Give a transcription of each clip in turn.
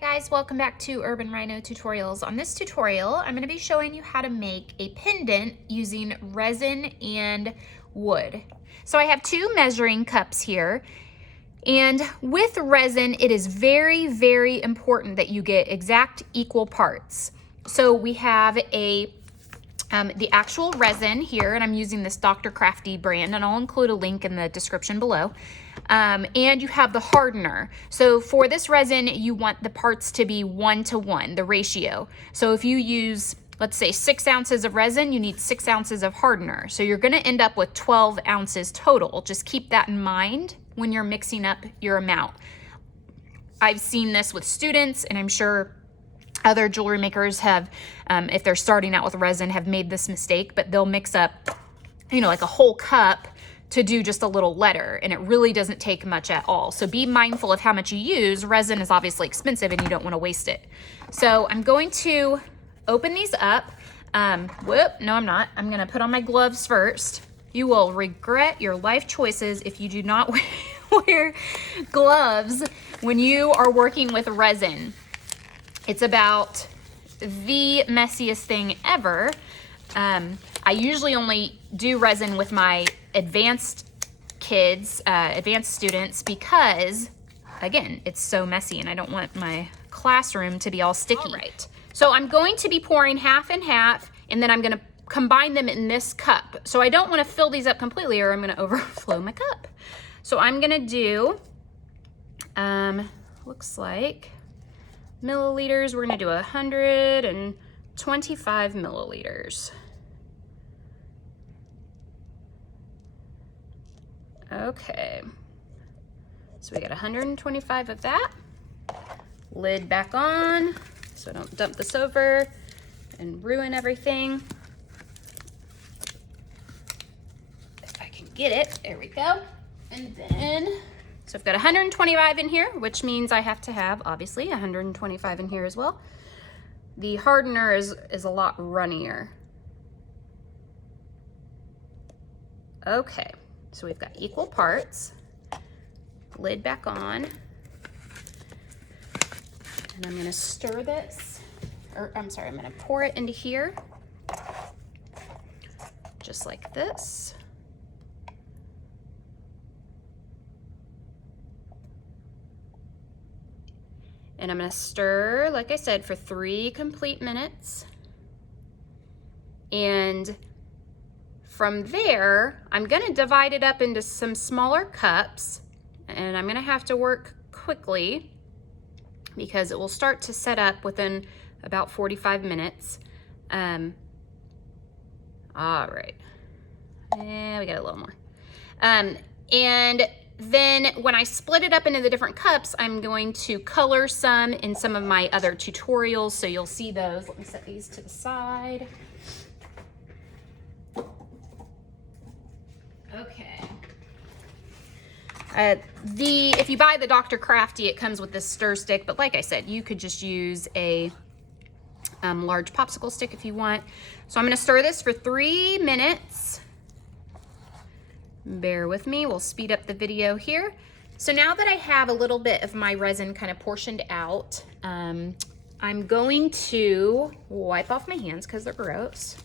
Guys, welcome back to Urban Rhino Tutorials. On this tutorial, I'm going to be showing you how to make a pendant using resin and wood. So I have two measuring cups here, and with resin, it is very, very important that you get exact equal parts. So we have the actual resin here, and I'm using this Dr. Crafty brand, and I'll include a link in the description below. And you have the hardener. So for this resin, you want the parts to be 1-to-1, the ratio. So if you use, let's say 6 ounces of resin, you need 6 ounces of hardener. So you're gonna end up with 12 ounces total. Just keep that in mind when you're mixing up your amount. I've seen this with students, and I'm sure other jewelry makers have, if they're starting out with resin, have made this mistake, but they'll mix up, like a whole cup to do just a little letter, and it really doesn't take much at all. So be mindful of how much you use. Resin is obviously expensive and you don't want to waste it. So I'm going to open these up. No, I'm not. I'm gonna put on my gloves first. You will regret your life choices if you do not wear gloves when you are working with resin. It's about the messiest thing ever. I usually only do resin with my advanced kids, advanced students, because again, it's so messy and I don't want my classroom to be all sticky. All right. So I'm going to be pouring half and half, and then I'm gonna combine them in this cup. So I don't wanna fill these up completely or I'm gonna overflow my cup. So I'm gonna do, looks like milliliters. We're gonna do 125 milliliters. Okay, so we got 125 of that. Lid back on, so don't dump this over and ruin everything. If I can get it, there we go. And then, so I've got 125 in here, which means I have to have, obviously, 125 in here as well. The hardener is a lot runnier. Okay. So we've got equal parts, lid back on, and I'm gonna stir this, or I'm sorry, I'm gonna pour it into here, just like this. And I'm gonna stir, like I said, for 3 complete minutes. And from there, I'm gonna divide it up into some smaller cups, and I'm gonna have to work quickly because it will start to set up within about 45 minutes. All right, and we got a little more. And then when I split it up into the different cups, I'm going to color some in some of my other tutorials, so you'll see those. Let me set these to the side. Okay. If you buy the Dr. Crafty, it comes with this stir stick, but like I said, you could just use a large popsicle stick if you want. So I'm gonna stir this for 3 minutes. Bear with me, we'll speed up the video here. So now that I have a little bit of my resin kind of portioned out, I'm going to wipe off my hands because they're gross.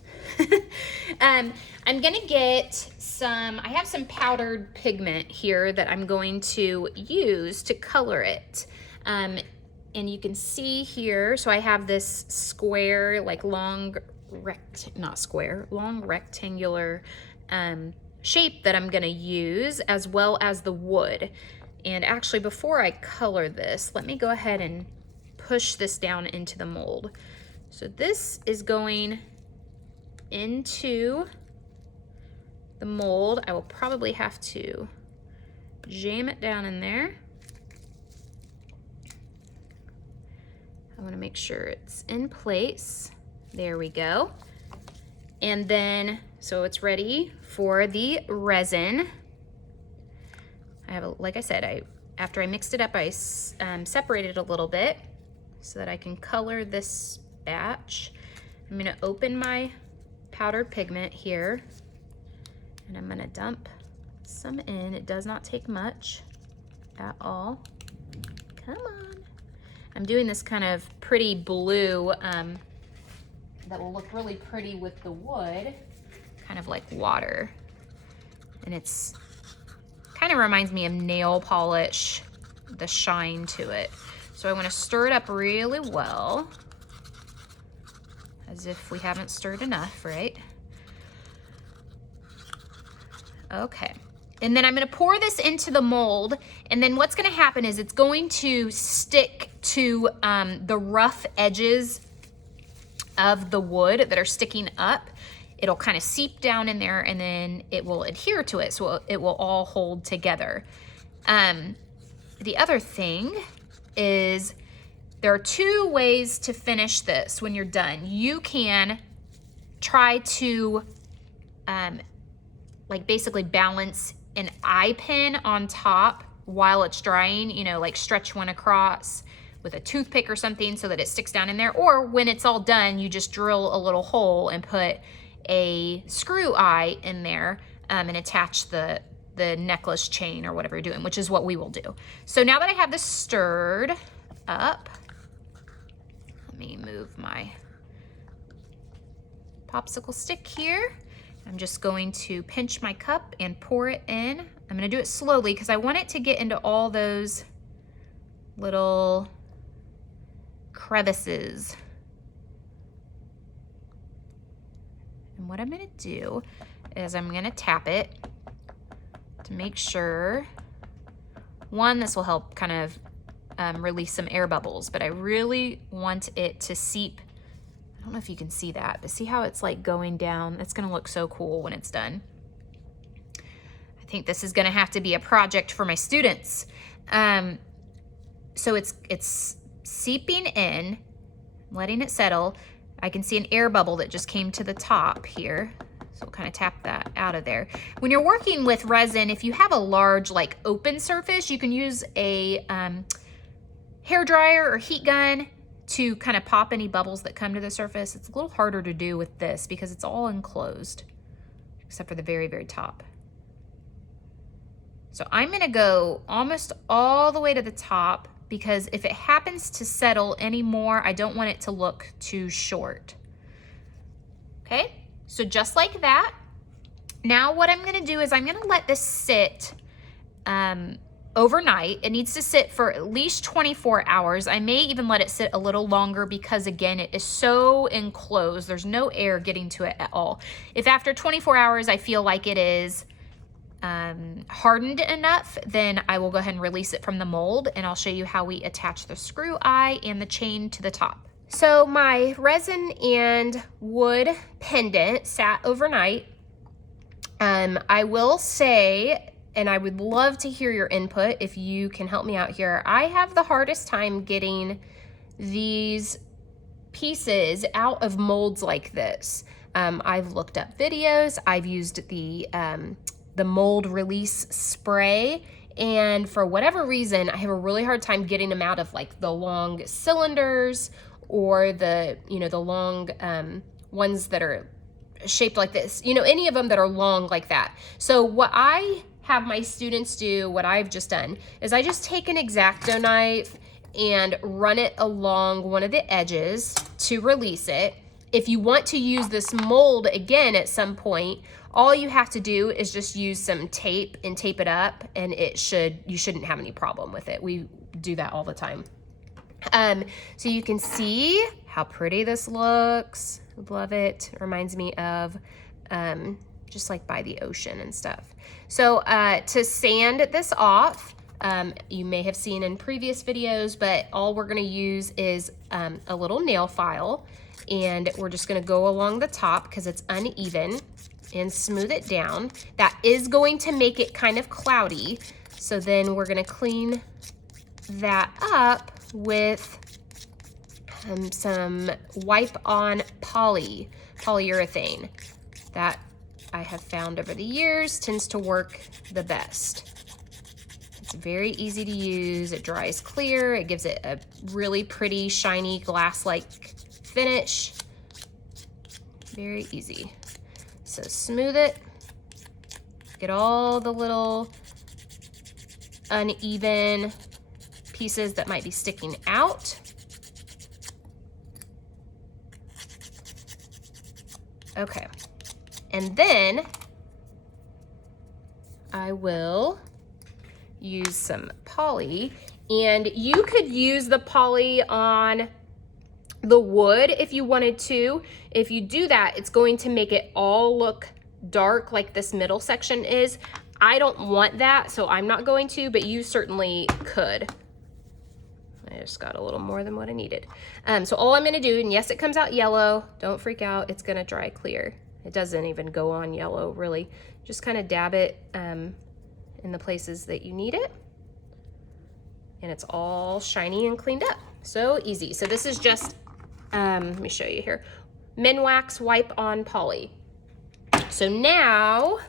I'm gonna get some, I have some powdered pigment here that I'm going to use to color it. And you can see here, so I have this square, like long rectangular shape that I'm gonna use, as well as the wood. And actually, before I color this, let me go ahead and push this down into the mold. So this is going into the mold. I will probably have to jam it down in there. I want to make sure it's in place. There we go. And then, so it's ready for the resin. I have, like I said, after I mixed it up, I separated a little bit so that I can color this batch. I'm gonna open my powdered pigment here, and I'm gonna dump some in. It does not take much at all. Come on. I'm doing this kind of pretty blue that will look really pretty with the wood, kind of like water. And it's kind of reminds me of nail polish, the shine to it. So I want to stir it up really well, as if we haven't stirred enough, right? Okay. And then I'm going to pour this into the mold, and then what's going to happen is it's going to stick to the rough edges of the wood that are sticking up. It'll kind of seep down in there, and then it will adhere to it, so it will all hold together. The other thing is there are two ways to finish this when you're done. You can try to like basically balance an eye pin on top while it's drying, you know, like stretch one across with a toothpick or something so that it sticks down in there. Or when it's all done, you just drill a little hole and put a screw eye in there and attach the necklace chain or whatever you're doing, which is what we will do. So now that I have this stirred up, let me move my popsicle stick here. I'm just going to pinch my cup and pour it in. I'm gonna do it slowly because I want it to get into all those little crevices. And what I'm gonna do is I'm gonna tap it to make sure, one, this will help kind of release some air bubbles, but I really want it to seep. I don't know if you can see that, but see how it's like going down? It's gonna look so cool when it's done. I think this is gonna have to be a project for my students. So it's seeping in, letting it settle. I can see an air bubble that just came to the top here. So we'll kind of tap that out of there. When you're working with resin, if you have a large like open surface, you can use a hair dryer or heat gun to kind of pop any bubbles that come to the surface. It's a little harder to do with this because it's all enclosed, except for the very, very top. So I'm gonna go almost all the way to the top because if it happens to settle anymore, I don't want it to look too short. Okay, so just like that. Now what I'm gonna do is I'm gonna let this sit overnight. It needs to sit for at least 24 hours. I may even let it sit a little longer because again, it is so enclosed. There's no air getting to it at all. If after 24 hours I feel like it is hardened enough, then I will go ahead and release it from the mold, and I'll show you how we attach the screw eye and the chain to the top. So my resin and wood pendant sat overnight. I will say, and I would love to hear your input if you can help me out here, I have the hardest time getting these pieces out of molds like this. I've looked up videos, I've used the mold release spray, and for whatever reason, I have a really hard time getting them out of like the long cylinders or the, you know, the long ones that are shaped like this, you know, any of them that are long like that. So what I have my students do, what I've just done, is I just take an X-Acto knife and run it along one of the edges to release it. If you want to use this mold again at some point, all you have to do is just use some tape and tape it up, and you shouldn't have any problem with it. We do that all the time. So you can see how pretty this looks. Love it. Reminds me of just like by the ocean and stuff. So to sand this off, you may have seen in previous videos, but all we're gonna use is a little nail file, and we're just gonna go along the top because it's uneven and smooth it down. That is going to make it kind of cloudy. So then we're gonna clean that up with some wipe-on polyurethane that I have found over the years tends to work the best. It's very easy to use, it dries clear, it gives it a really pretty shiny glass-like finish. Very easy. So smooth it, get all the little uneven pieces that might be sticking out. Okay, and then I will use some poly, and you could use the poly on the wood if you wanted to. If you do that, it's going to make it all look dark like this middle section is. I don't want that, so I'm not going to, but you certainly could. I just got a little more than what I needed. So all I'm gonna do, and yes, it comes out yellow, don't freak out, it's gonna dry clear. It doesn't even go on yellow, really. Just kind of dab it in the places that you need it. And it's all shiny and cleaned up. So easy. So this is just, let me show you here, Minwax Wipe On Poly. So now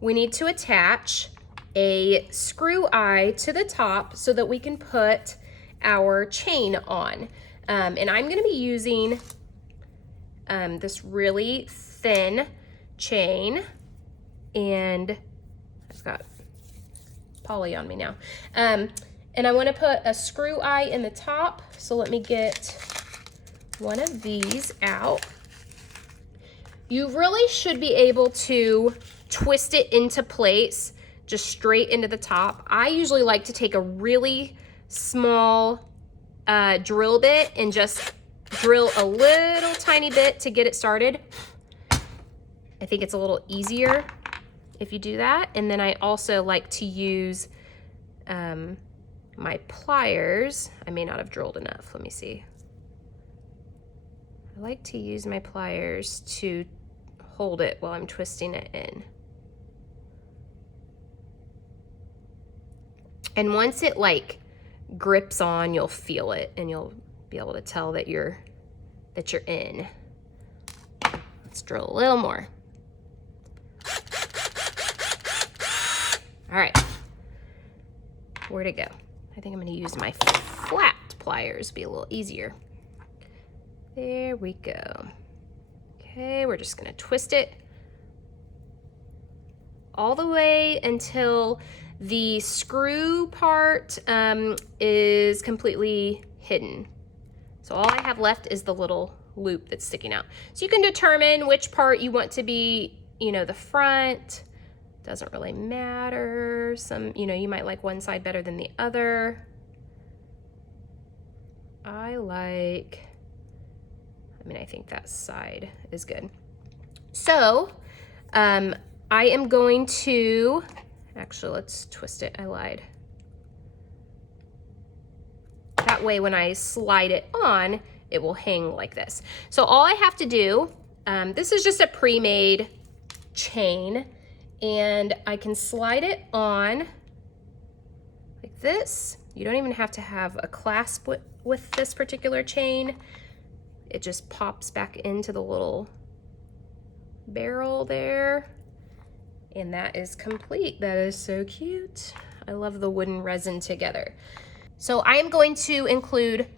we need to attach a screw eye to the top so that we can put our chain on. And I'm gonna be using this really thin chain, and I've got poly on me now. And I wanna put a screw eye in the top, so let me get one of these out. You really should be able to twist it into place, just straight into the top. I usually like to take a really small drill bit and just drill a little tiny bit to get it started. I think it's a little easier if you do that. And then I also like to use my pliers. I may not have drilled enough, let me see. I like to use my pliers to hold it while I'm twisting it in. And once it like grips on, you'll feel it and you'll be able to tell that you're in. Let's drill a little more. All right, where'd it go? I think I'm gonna use my flat pliers, be a little easier. There we go. Okay, we're just gonna twist it all the way until the screw part is completely hidden. So all I have left is the little loop that's sticking out. So you can determine which part you want to be, you know, the front. Doesn't really matter. Some, you know, you might like one side better than the other. I think that side is good. So I am going to, actually, let's twist it. I lied. That way when I slide it on, it will hang like this. So all I have to do, this is just a pre-made chain, and I can slide it on like this. You don't even have to have a clasp with this particular chain. It just pops back into the little barrel there. And that is complete. That is so cute. I love the wood and resin together. So I am going to include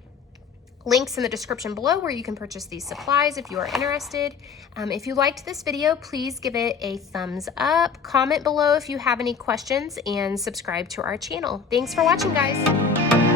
links in the description below where you can purchase these supplies if you are interested. If you liked this video, please give it a thumbs up, comment below if you have any questions, and subscribe to our channel. Thanks for watching, guys.